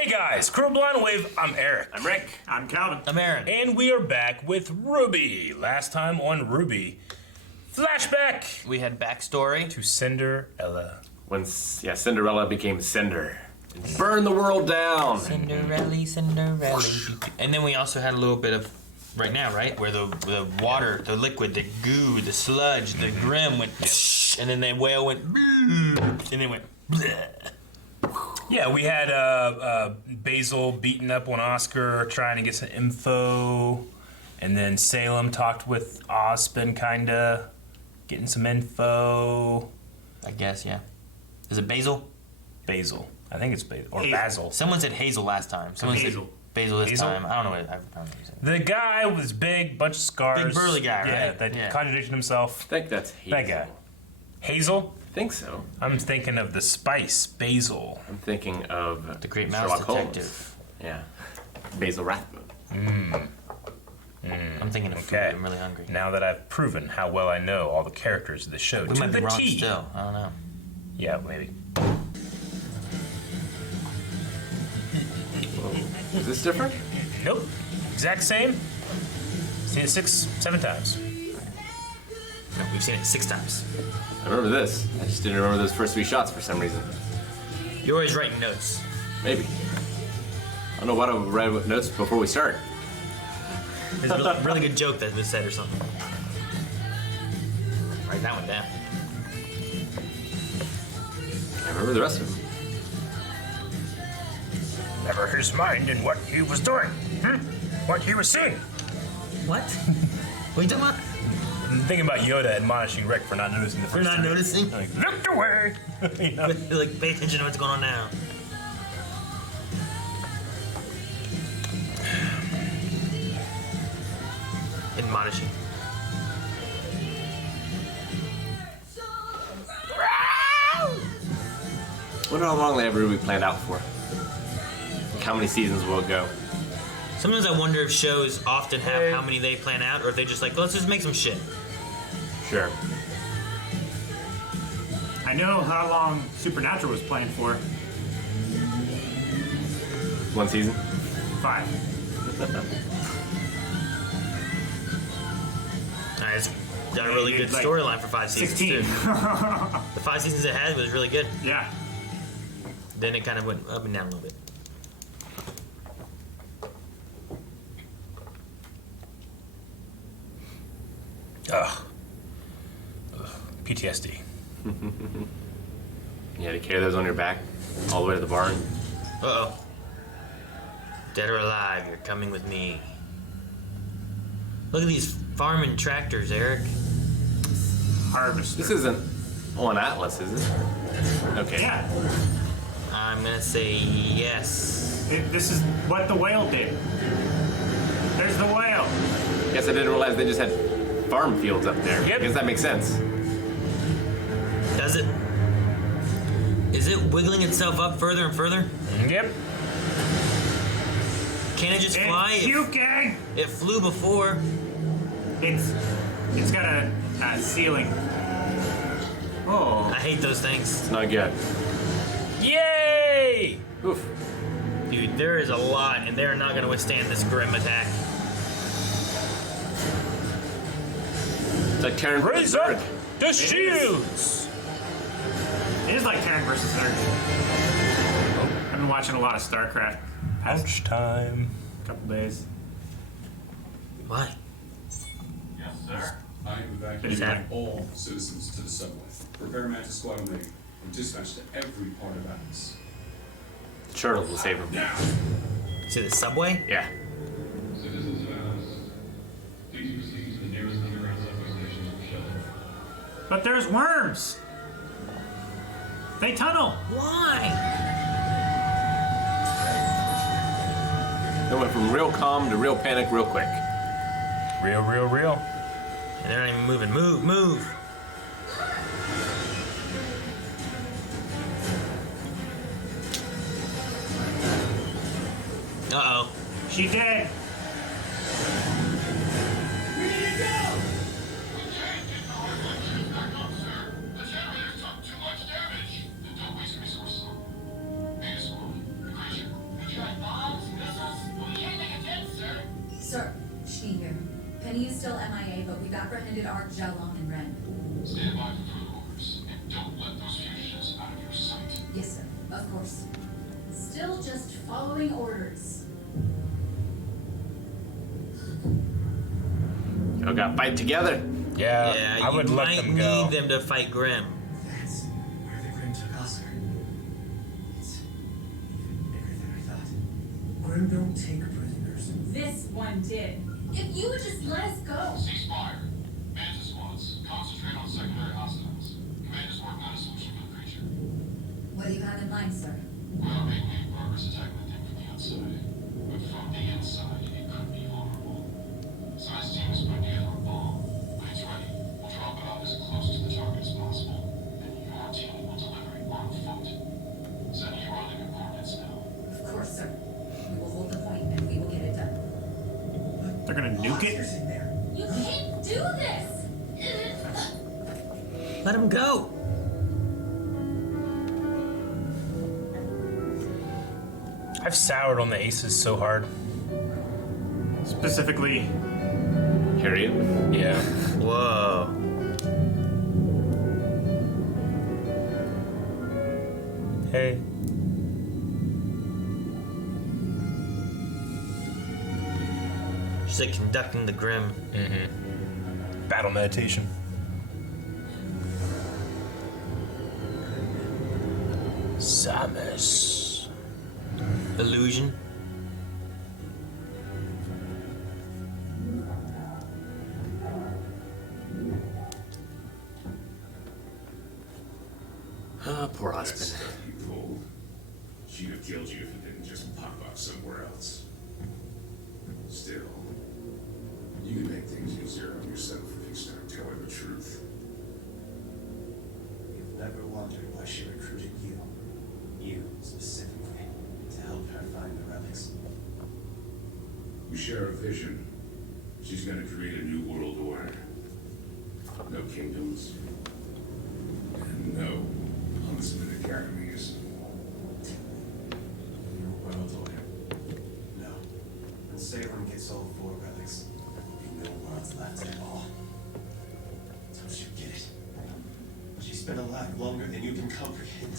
Hey guys, Crew Blind Wave, I'm Eric. I'm Rick. I'm Calvin. I'm Aaron. And we are back with Rwby. Last time on Rwby, flashback We had backstory. to Cinderella. When Cinderella became Cinder. And burned the world down. Cinderella, Cinderella. And then we also had a little bit of right now, right? Where the water, the liquid, the goo, the sludge, the Grimm went and then the whale went and then went bleh. Yeah, we had Basil beating up on Oscar, trying to get some info. And then Salem talked with Ospen, kinda, getting some info. I guess, yeah. Is it Basil? Basil. I think it's Basil. Or Hazel. Basil. Someone said Hazel last time. Someone Hazel. said Basil this Hazel? time. I don't know what I don't know what he said. The guy was big, bunch of scars. Big burly guy, Yeah, right? that Yeah. contradicted himself. I think that's Hazel. That guy. Hazel? I think so. I'm thinking of the spice, basil. I'm thinking of The Great Mouse Sherlock Detective. Holmes. Yeah. Basil Rathbone. I'm thinking of food. Okay. I'm really hungry. Now that I've proven how well I know all the characters of the show We to might the be wrong T. still. I don't know. Yeah, maybe. Is this different? Nope. Exact same. Seen it 6, 7 times. No, we've seen it 6 times. I remember this. I just didn't remember those first 3 shots for some reason. You're always writing notes. Maybe. I don't know why to write notes before we start. There's a really good joke that was said or something. Write that one down. I remember the rest of them. Never his mind in what he was doing. What he was seeing. What? What are you talking about? I'm thinking about Yoda admonishing Rick for not noticing the You're first not time. noticing? Like, looked away. You know? Like, pay attention to what's going on now. Admonishing. I wonder how long they have Rwby planned out for. Like how many seasons will it go? Sometimes I wonder if shows often have how many they plan out, or if they just like, let's just make some shit. Sure. I know how long Supernatural was planned for. 1 season? 5. It's got a really good Like storyline for 5 seasons 16. too. The 5 seasons it had was really good. Yeah. Then it kind of went up and down a little bit. Ugh. PTSD. You had to carry those on your back all the way to the barn. Uh-oh. Dead or alive, you're coming with me. Look at these farming tractors, Eric. Harvester. This isn't on Atlas, is it? Okay. Yeah. I'm gonna say yes. This is what the whale did. There's the whale. Guess I didn't realize they just had farm fields up there. Yep. I guess that makes sense. Does it? Is it wiggling itself up further and further? Yep. Can it just fly? It's puking. It flew before. It's got a ceiling. Oh. I hate those things. It's not good. Yay! Oof. Dude, there is a lot, and they're not gonna withstand this Grimm attack. It's like Karen Raise versus up Zurg. the shields! It is like Terran versus Zurg. I've been watching a lot of StarCraft past Lunch time. couple days. Why? Yes, sir. I am Is that- evacuating all citizens to the subway. Prepare Mantis Squad Omega and dispatch to every part of Atlas. Turtle will save him. Now! See the subway? Yeah. Citizens of Atlas, please proceed to the nearest underground subway station for shelter. But there's worms. They tunnel. Why? They went from real calm to real panic real quick. Real, real, real. And they're not even moving. Move, move. Uh-oh. She did. Sir, she here. Penny is still MIA, but we've apprehended our Jelong and Ren. Stand by for further orders, and don't let those fugitives out of your sight. Yes, sir. Of course. Still just following orders. Y'all gotta fight together. Yeah, I would let them go. Need them to fight Grimm. That's where the Grimm took Oscar. It's even bigger than I thought. Grimm don't take prisoners. This one did. If you would just let us go. Ceasefire. Manta squads, concentrate on secondary hostiles. Command is working on a solution for the creature. What do you have in mind, sir? We are making any progress attacking the thing from the outside. But from the inside, it could be vulnerable. Science team is putting together a bomb. When it's ready, we'll drop it off as close to the target as possible. Then your team will deliver it on foot. Sending you rendezvous coordinates now. Of course, sir. We will hold the point and we will get it done. They're gonna nuke it? Monsters in there. You can't do this! Let him go. I've soured on the aces so hard. Specifically, Harriet. Yeah. Whoa. Hey. She's like conducting the Grimm. Battle meditation. Samus. Illusion. Ah, poor That husband. stuff you pulled. She'd have killed you if you didn't just pop up somewhere else. Still, you can make things easier on yourself if you start telling the truth. You've never wondered why she recruited you. You, specifically, to help her find the relics. We share a vision. She's gonna create a new world order. No kingdoms. And no huntsman academies. New world order. No. When Salem gets all 4 relics, there'll be no worlds left at all. Don't you get it? She's been alive longer than you can comprehend.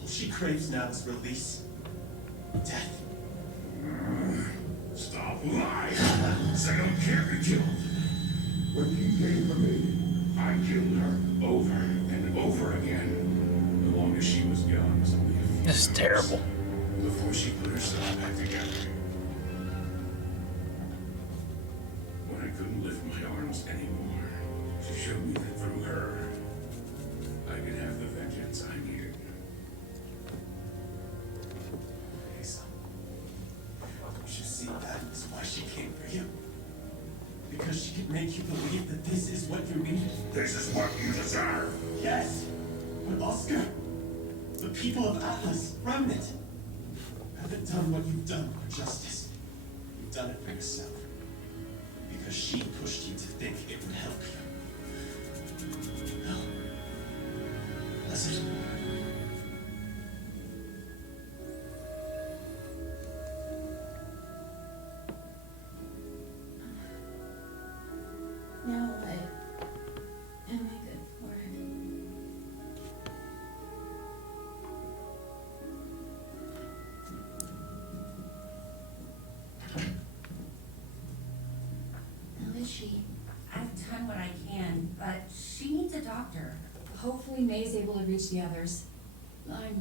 All she craves now is release. Death. Stop lying! Salem can't be killed. When he came for me, I killed her over and over again. The longest she was gone was only a few This is hours. terrible. Before she put herself back together. When I couldn't lift my arms anymore, she showed me that through her, I could have the vengeance I needed. Hazel. Don't you see that is why she came for you? Because she could make you believe that this is what you need. This is what you deserve. Yes. But Oscar, the people of Atlas, Remnant, haven't done what you've done for justice. You've done it for yourself. Because she pushed you to think it would help you. No. Listen. Now what am I good for? How is she? I've done what I can, but she needs a doctor. Hopefully May's able to reach the others. I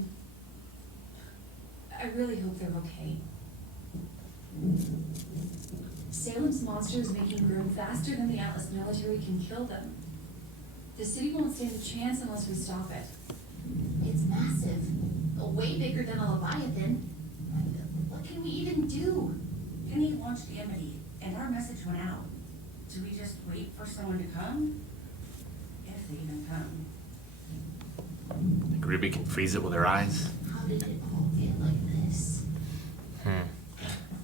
really hope they're okay. Salem's monster is making Grimm faster than the Atlas military can kill them. The city won't stand a chance unless we stop it. It's massive. Way bigger than a Leviathan. What can we even do? Penny launched Amity, and our message went out. Do we just wait for someone to come? If they even come. Like Rwby can freeze it with her eyes. How did it all get like this?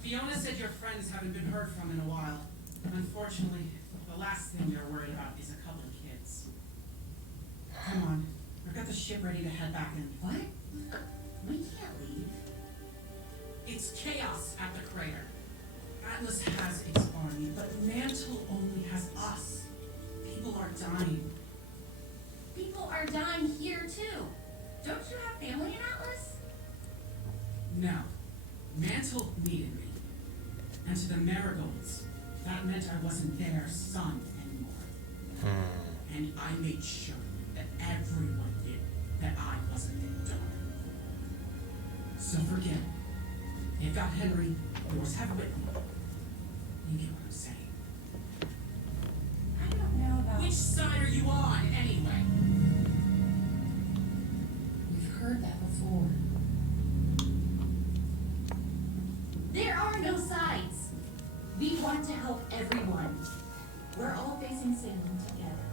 Fiona said your friends haven't been heard from in a while. Unfortunately, the last thing they're worried about is a couple of kids. Come on, we've got the ship ready to head back in. What? We can't leave. It's chaos at the crater. Atlas has its army, but Mantle only has us. People are dying. People are dying here too. Don't you have family in Atlas? No. Mantle needed me. And to the Marigolds, that meant I wasn't their son anymore. And I made sure that everyone knew that I wasn't their daughter. So forget it. They've got Henry, yours have Whitney. You get what I'm saying. I don't know about. Which side are you on, anyway? We've heard that before. There are no sides. We want to help everyone. We're all facing Salem together.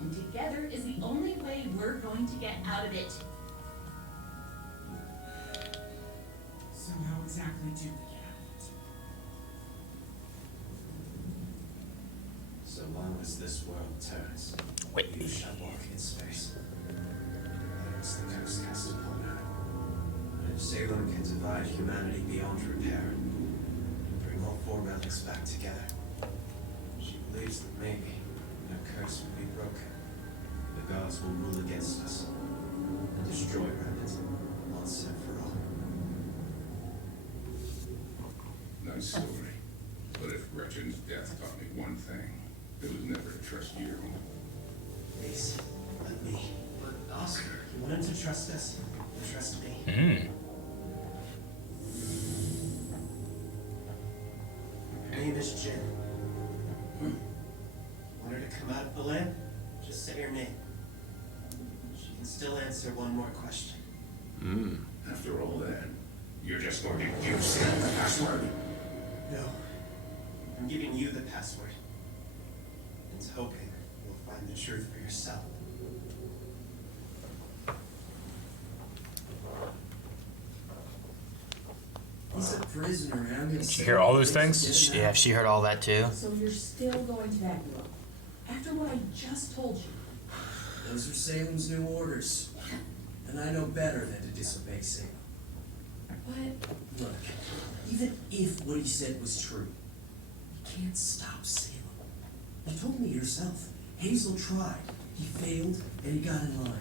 And together is the only way we're going to get out of it. So how exactly do we get out of it? So long as this world turns, you shall walk in space. That is the curse cast upon her. And if Salem can divide humanity beyond repair and bring all four relics back together, she believes that maybe her curse will be broken. The gods will rule against us and destroy Remnant once and for all. Nice story. But if Gretchen's death taught me one thing, it was never to trust you. Please, let me. But Oscar, you want him to trust us? Trust me. Her name is Jen. Want her to come out of the lamp? Just say her name. She can still answer one more question. After all that, you're just going to give Sam the password? No. I'm giving you the password. And hoping you'll find the truth for yourself. He's a prisoner, man. Did you hear all those things? Yeah, she heard all that too. So you're still going to back you up? After what I just told you? Those are Salem's new orders. And I know better than to disobey Salem. But Look, even if what he said was true, you can't stop Salem. You told me yourself. Hazel tried. He failed, and he got in line.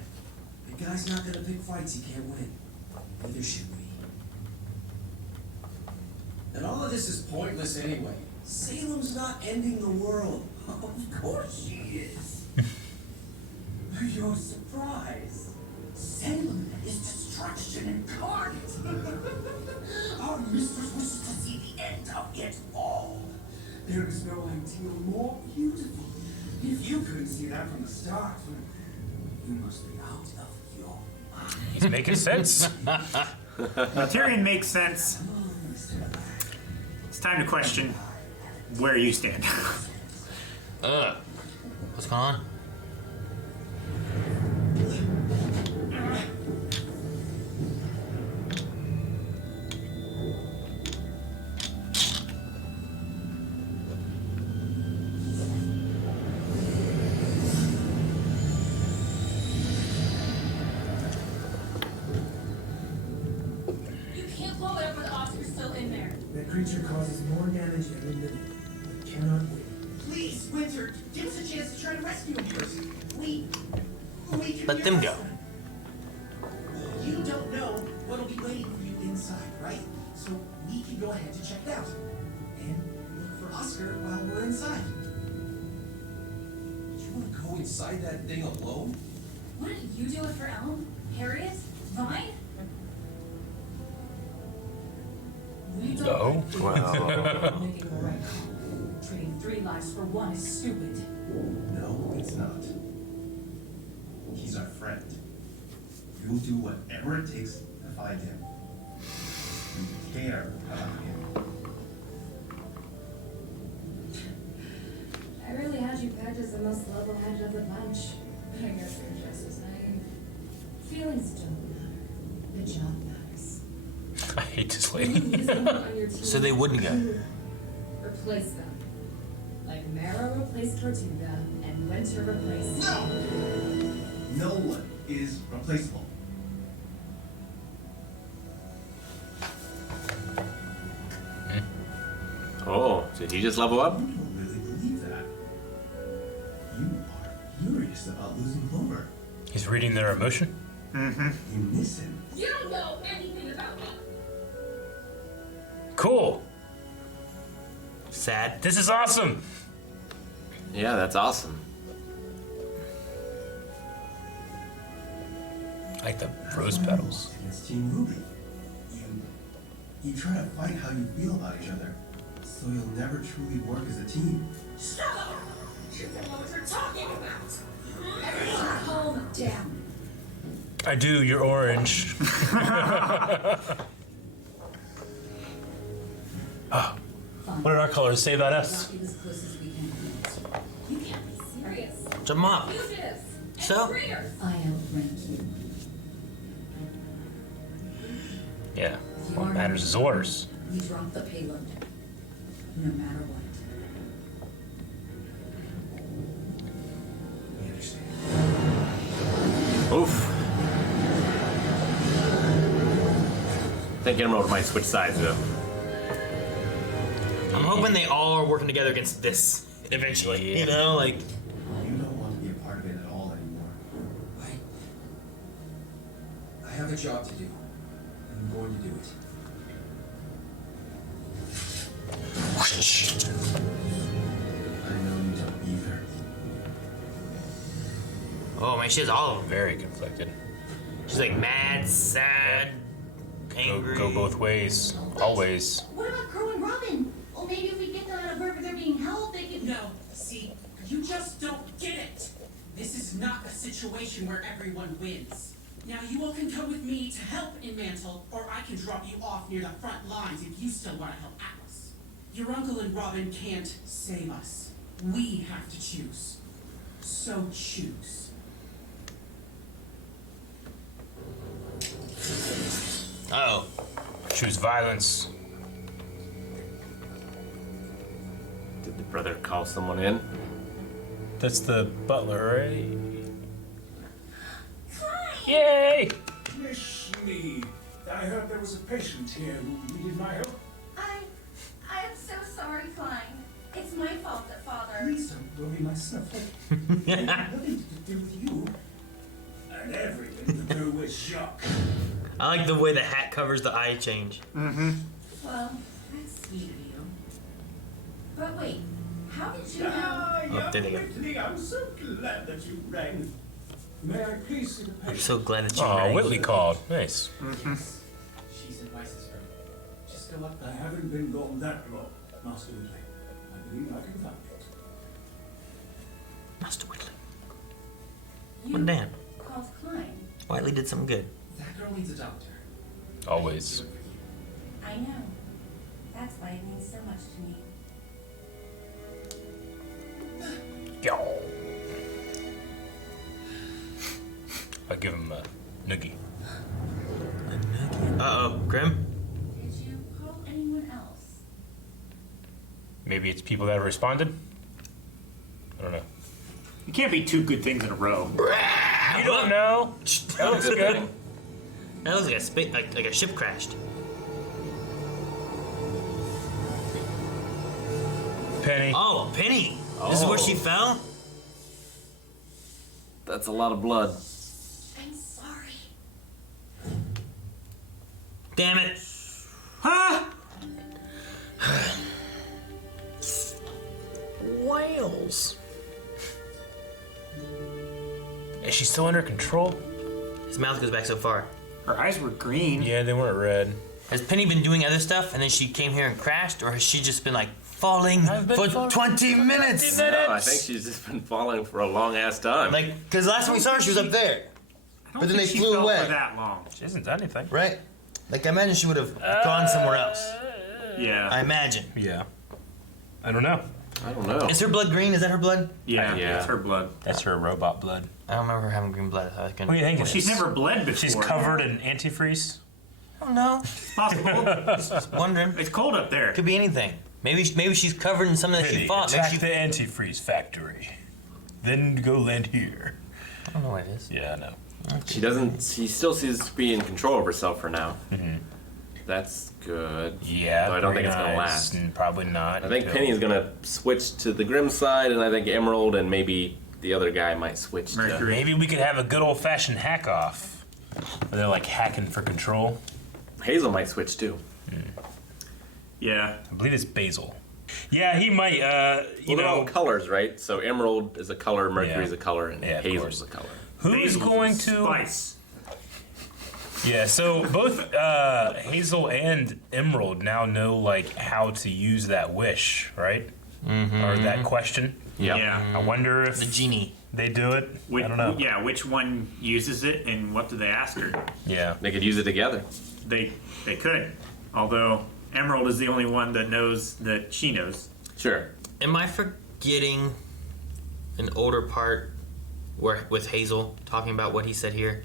The guy's not gonna pick fights he can't win. Neither should we. And all of this is pointless anyway. Salem's not ending the world. Of course she is. You're surprised. Salem is destruction incarnate. Our mistress wishes to see the end of it all. There is no ideal more beautiful. If you couldn't see that from the start, you must be out of your mind. He's making sense. Tyrion makes sense. It's time to question where you stand. What's going on? You can't blow it up with Oscar still in there. That creature causes more damage every minute. It cannot win. please, Winter, give us a chance to try to rescue him first. We can Let them go. You don't know what'll be waiting for you inside, right? So we can go ahead to check it out. And look for Oscar while we're inside. Do you want to go inside that thing alone? Wouldn't you do it for Elm? Harriet? Vine? We don't No. Wow. Making the right call. Trading 3 lives for 1 is stupid. No, it's not. He's our friend. We'll do whatever it takes to find him. We care about him. I really had you pegged as the most level-headed of the bunch. But I guess you're just as naive. Feelings don't matter. The job matters. I hate this When you lady. lose someone on your team, So they wouldn't go. replace them. Like Marrow replaced Tortuga and Winter replaced... No! No one is replaceable. Oh, did he just level up? You don't really believe that. You are furious about losing Clover. He's reading their emotion. You miss him. You don't know anything about me. Cool. Sad. This is awesome. Yeah, that's awesome. I like the That's rose why I petals. lost against Team Ruby. You try to fight how you feel about each other, so you'll never truly work as a team. Shut up! You don't know what you're talking about. Everyone calm down. I do. You're orange. Ah, what did our colors say about us? Rock you as close as we can. You can't be serious. Jump up. Do this. So? Traitors. I outrank you. Yeah. What matters is orders. We drop the payload. No matter what. We understand. Oof. I think Emerald might switch sides though. I'm hoping they all are working together against this eventually. You know, like. You don't want to be a part of it at all anymore. I have a job to do. And I'm going to do it. I know you don't either. Oh man, she has all of them. Very conflicted. She's like mad, sad, angry. Go both ways. Always. What about Crow and Robin? Well, maybe if we get them out of wherever they're being held, they could. No, see, you just don't get it. This is not a situation where everyone wins. Now you all can come with me to help in Mantle, or I can drop you off near the front lines if you still want to help Atlas. Your uncle and Robin can't save us. We have to choose. So choose. Oh. Choose violence. Did the brother call someone in? That's the butler, right? Yay! Yes, me. I heard there was a patient here who needed my help. I am so sorry, Klein. It's my fault that Father. Please don't worry myself. Nothing to do with you. And everything to do with Jacques. I like the way the hat covers the eye change. Well, that's sweet of you. But wait, how did you know? Young did it again. Whitley, I'm so glad that you rang. May I please see the I'm patient? so glad that you Oh, rang. Whitley called. Nice. Yes. She's in Weiss's room. Just go up I there. haven't been gone that long, Master Whitley. I believe I can find it. Master Whitley. You Well, damn. called Klein. Whitley did something good. That girl needs a doctor. Always. Do it for you. I know. That's why it means so much to me. Yo. I'll give him a noogie. Uh-oh. Grimm? Did you call anyone else? Maybe it's people that have responded? I don't know. You can't be two good things in a row. You don't know. That looks good. That looks like like a ship crashed. Penny. Oh, Penny! This is where she fell? That's a lot of blood. I'm sorry. Damn it. Huh? Whales. Is she still under control? His mouth goes back so far. Her eyes were green. Yeah, they weren't red. Has Penny been doing other stuff and then she came here and crashed? Or has she just been like falling I've been for falling 20 minutes? No, I think she's just been falling for a long ass time. Like, because last time we saw her, she was up there. I don't But then think they she flew fell away. for that long. She hasn't done anything. Right? Like, I imagine she would have gone somewhere else. Yeah. I imagine. Yeah. I don't know. I don't know. Is her blood green? Is that her blood? Yeah, Yeah. it's her blood. That's her robot blood. I don't remember her having green blood. I can... What do you think? Well, it she's is? never bled before. She's covered in antifreeze. I don't know. It's possible. Just wondering. It's cold up there. Could be anything. Maybe she's covered in something that she Penny, fought. Maybe attack she... the antifreeze factory. Then go land here. I don't know what it is. Yeah, I know. She doesn't. She still seems to be in control of herself for now. That's good. Yeah, Though I don't think green it's gonna eyes, last. Probably not. I think until- Penny's gonna switch to the Grimm side, and I think Emerald and maybe the other guy might switch to Mercury. Maybe we could have a good old fashioned hack off. Where they're like hacking for control. Hazel might switch too. Yeah. I believe it's Basil. Yeah, he might. You Well, they're all know, colors, right? So Emerald is a color, Mercury's Yeah. a color, and Yeah, of Hazel's course. a color. who's Basil's going a to? Spice. Yeah, so both Hazel and Emerald now know like how to use that wish, right? Or that question. Yeah. Yeah. I wonder if The genie. they do it. Which, I don't know. Yeah, which one uses it and what do they ask her? Yeah. They could use it together. They could. Although Emerald is the only one that knows that she knows. Sure. Am I forgetting an older part where with Hazel talking about what he said here?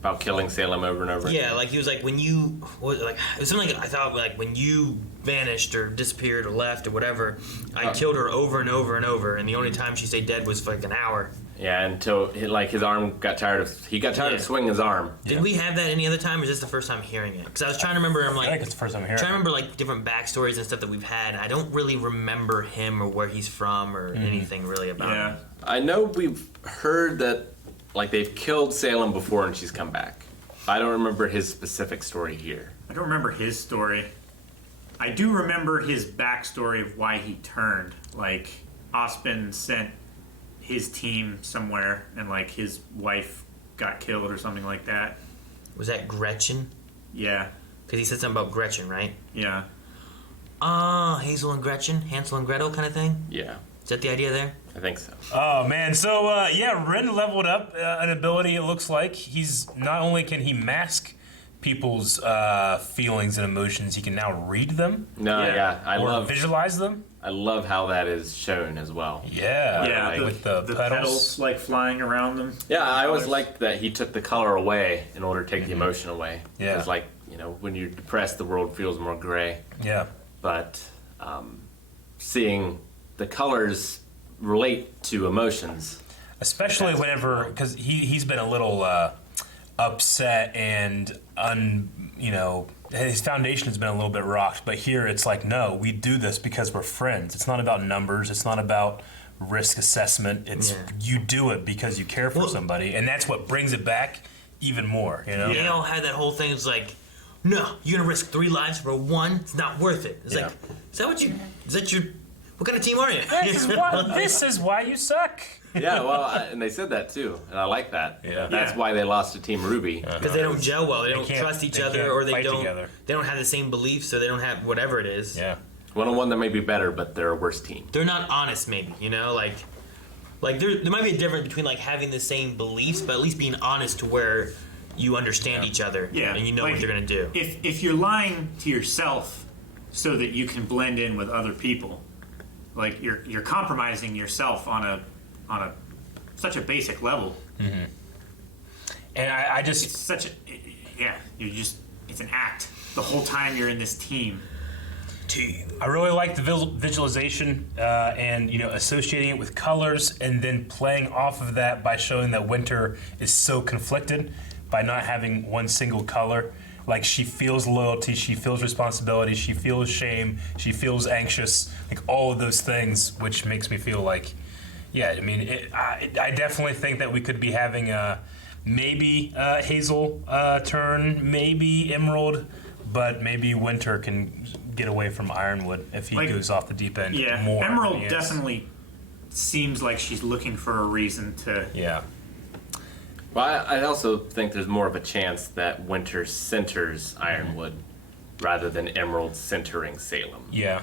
About killing Salem over and over. Yeah, like he was like when you like it was something like I thought like when you vanished or disappeared or left or whatever, I killed her over and over and over, and the only time she stayed dead was for like an hour. Yeah, until like his arm got tired of. He got tired of swinging his arm. Did we have that any other time, or is this the first time hearing it? Because I was trying to remember, I'm I like think it's the first time hearing. trying to remember like different backstories and stuff that we've had. And I don't really remember him or where he's from or anything really about Yeah. him. I know we've heard that like they've killed Salem before and she's come back. I don't remember his specific story here. I don't remember his story. I do remember his backstory of why he turned. Like, Ospen sent his team somewhere and, like, his wife got killed or something like that. Was that Gretchen? Yeah, Because he said something about Gretchen, right? yeah. Hazel and Gretchen, Hansel and Gretel kind of thing. Yeah, Is that the idea there? I think so. Oh man, so yeah, Ren leveled up an ability. It looks like he's not only can he mask people's feelings and emotions, he can now read them No, yeah, I or love visualize them. I love how that is shown as well. Yeah, Yeah, like with the petals, petals. like, flying around them. Yeah, I always Colors. liked that he took the color away in order to take the emotion away. Yeah. Because like, when you're depressed, the world feels more gray. Yeah, But seeing the colors relate to emotions. especially whenever because he's been a little upset and his foundation has been a little bit rocked. But here it's like, no, we do this because we're friends. It's not about numbers. It's not about risk assessment. It's you do it because you care for somebody, and that's what brings it back even more. They all had that whole thing. It's like, no, you're gonna risk 3 lives for 1. It's not worth it. It's like, is that your? What kind of team are you? This is why you suck. Yeah, well, and they said that too, and I like that. Yeah. That's why they lost to Team Ruby. Because they don't gel well. They don't can't- trust each they other, can't or they fight don't. together. They don't have the same beliefs, so they don't have whatever it is. Yeah. 1-on-1 they may be better, but they're a worse team. They're not honest, maybe. Like there might be a difference between like having the same beliefs, but at least being honest to where you understand each other. Yeah, And you know like, what you're gonna do. If you're lying to yourself so that you can blend in with other people, like you're compromising yourself on a such a basic level. And I It's just such a it's an act the whole time you're in this team. I really like the visualization and associating it with colors and then playing off of that by showing that Winter is so conflicted by not having one single color. Like she feels loyalty, she feels responsibility, she feels shame, she feels anxious, like all of those things, which makes me feel like, I definitely think that we could be having maybe Hazel turn, maybe Emerald, but maybe Winter can get away from Ironwood if he goes off the deep end Yeah, more. than Emerald he is. definitely seems like she's looking for a reason to. Yeah. Well, I also think there's more of a chance that Winter centers Ironwood rather than Emerald centering Salem. Yeah,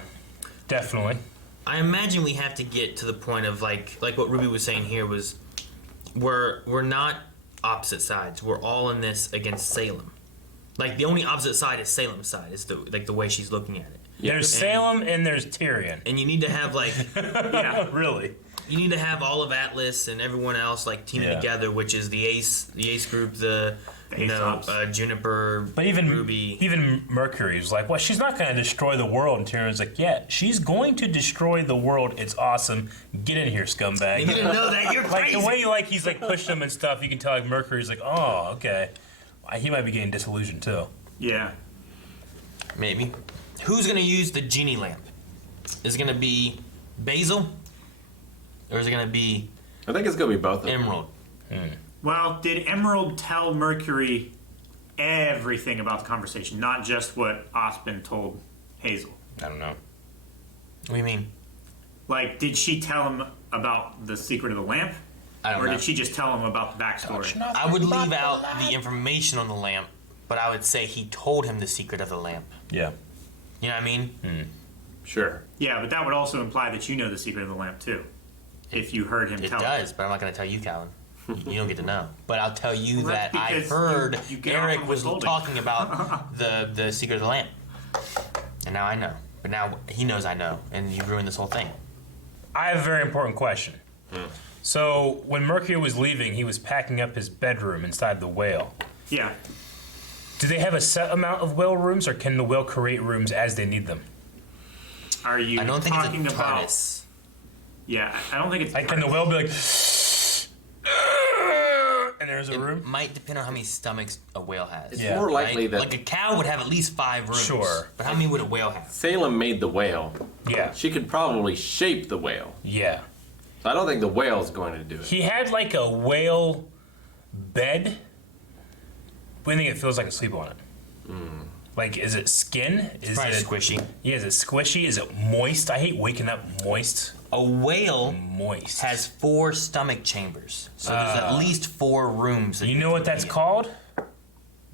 definitely. I imagine we have to get to the point of like what Rwby was saying here was we're not opposite sides. We're all in this against Salem. Like the only opposite side is Salem's side. Is the way she's looking at it. There's Salem and there's Tyrion. And you need to have like Really? you need to have all of Atlas and everyone else like teaming together, which is the Ace group, the Juniper, But even Rwby. even Mercury was like, well, she's not going to destroy the world. And Tyrion's like, yeah, she's going to destroy the world. It's awesome. Get in here, scumbag. You didn't know that. You're Like crazy. the way he's like pushing him and stuff, you can tell like Mercury's like, oh, okay. He might be getting disillusioned too. Yeah. Maybe. Who's gonna use the genie lamp? Is it gonna be Basil? Or is it gonna be I think it's gonna be both of them. Emerald? Well, did Emerald tell Mercury everything about the conversation, not just what Ospen told Hazel? I don't know. What do you mean? Like, did she tell him about the secret of the lamp? I don't Or know. did she just tell him about the backstory? I would leave out the information on the lamp, but I would say he told him the secret of the lamp. Yeah. You know what I mean? Sure. Yeah, but that would also imply that you know the secret of the lamp, too. If you heard him It tell does, but I'm not going to tell you, Calvin. You don't get to know. But I'll tell you Well, that that's I because heard you get off Eric on was withholding. talking about the secret of the lamp. And now I know. But now he knows I know, and you ruined this whole thing. I have a very important question. So when Mercury was leaving, he was packing up his bedroom inside the whale. Yeah. Do they have a set amount of whale rooms, or can the whale create rooms as they need them? Are you I don't think talking it's a about... TARDIS. Yeah, I don't think it's... Like, can the whale be like, and there's a It room? might depend on how many stomachs a whale has. It's Yeah. more likely Right? that Like a cow would have at least 5 rooms. Sure. But how many would a whale have? Salem made the whale. Yeah. She could probably shape the whale. Yeah. So I don't think the whale's going to do it. He had like a whale bed. What do you think it feels like to sleep on it? Like, is it skin? Is Probably it squishy. Yeah, is it squishy? Is it moist? I hate waking up moist. A whale Moist. has 4 stomach chambers. So there's at least 4 rooms. That You know what that's called?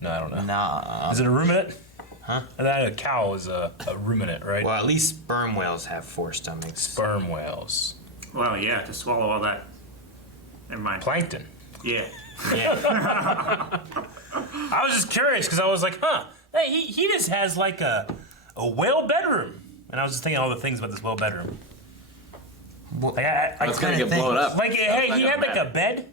No, I don't know. Nah. Is it a ruminant? Huh? I thought a cow is a ruminant, right? Well, at least sperm whales have 4 stomachs. Sperm whales. Well, yeah, to swallow all that. Never mind. Plankton. Yeah. Yeah. I was just curious because I was like, huh, hey, he just has like a whale bedroom. And I was just thinking all the things about this whale bedroom. Well, Like, I It's going to kinda get blown think- up. like hey, That's he not had like gonna a bed,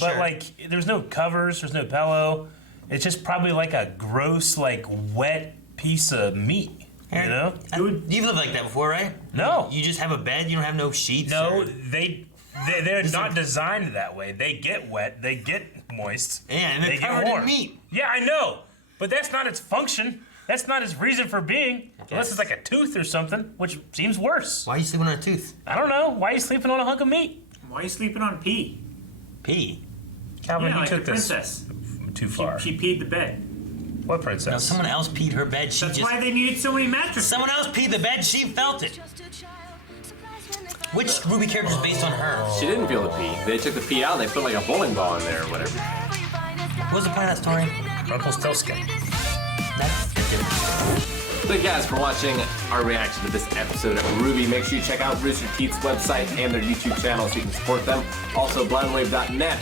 but Sure. like there's no covers, there's no pillow. It's just probably like a gross, like wet piece of meat. You Aaron, know? You've lived like that before, right? No. You just have a bed. You don't have no sheets. No, or- they're not designed that way. They get wet, they get moist. Yeah, and they're they get covered in warm. meat. Yeah, I know, but that's not its function. That's not its reason for being. Unless it's like a tooth or something, which seems worse. Why are you sleeping on a tooth? I don't know. Why are you sleeping on a hunk of meat? Why are you sleeping on pee? Pee. Calvin, Yeah, you like the took this princess. too far. She peed the bed. What princess? No, someone else peed her bed. She That's just. why they needed so many mattresses. Someone else peed the bed. She felt it. Which Rwby character is based on her? She didn't feel the pee. They took the pee out and they put like a bowling ball in there or whatever. What was the point of that story? Rumpelstiltskin. That's Thank you guys for watching our reaction to this episode of Rwby. Make sure you check out Rooster Teeth's website and their YouTube channel so you can support them. Also, blindwave.net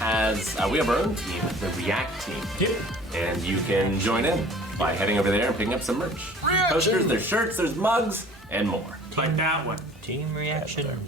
has, we have our own team, the React team. Yep. And you can join in by heading over there and picking up some merch. Posters, there's shirts, there's mugs, and more. Like that one. Team reaction.